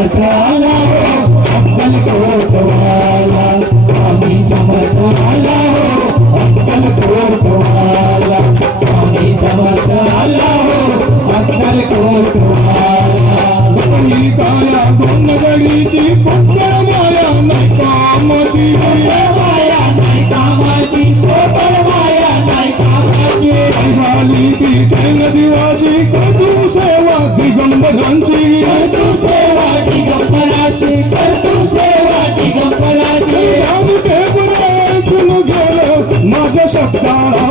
समर्थ आला हो अक्कलकोट वाला, स्वामी समर्थ आला हो अक्कलकोट वाला, स्वामी समर्थ आला हो अक्कलकोट वाला। ही काया दोन गडीची पक्का माया नाही कामाची, माया नाही कामाची, माया नाही कामाची, झाली ती जैन दिवाची करतू सेवा दिगंबरांची, करतू सेवा दिगंबराची, करतू सेवा दिगंबराची। राम पेपर ऐकून गेलं माझ्या शब्दाला,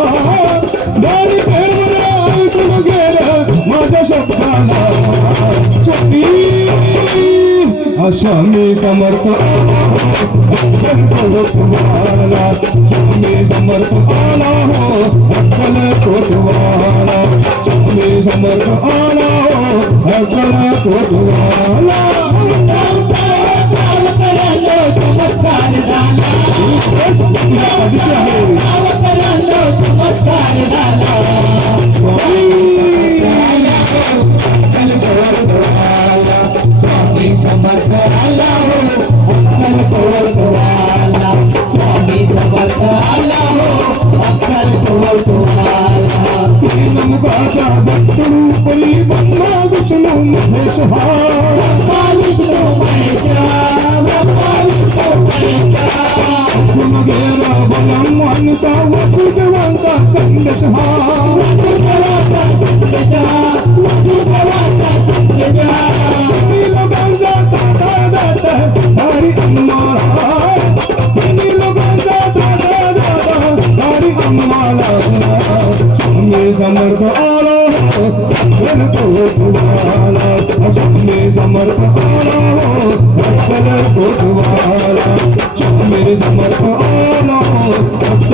राम पेपर ऐकून गेलं माझ्या शब्दाला, स्वामी समर्थ अक्कलकोट वाला, स्वामी समर्थ आला हो अक्कलकोट वाला, स्वामी समर्थ आला हो अक्कलकोट वाला। नमस्कार झाला, नमस्कार झाला, स्वामी समर्थ आला हो अक्कलकोट वाला, स्वामी समर्थ आला हो अक्कलकोट वाला। नमकाचा दत्त रूपी ब्रह्मा विष्णू महेश हा, ब्रह्मा विष्णू महेश, ब्रह्मा विष्णू महेश, गुणगेरा बलम मानसा वसुदेवांचा संदेश हा, वसुदेवाचा संदेश, वसुदेवाचा संदेश, लोकांचा दाता दाता हरी अम्माला, लोकांचा दाता दाता हरी अम्माला, स्वामी समर्थ आला अक्कलकोट वाला, स्वामी समर्थ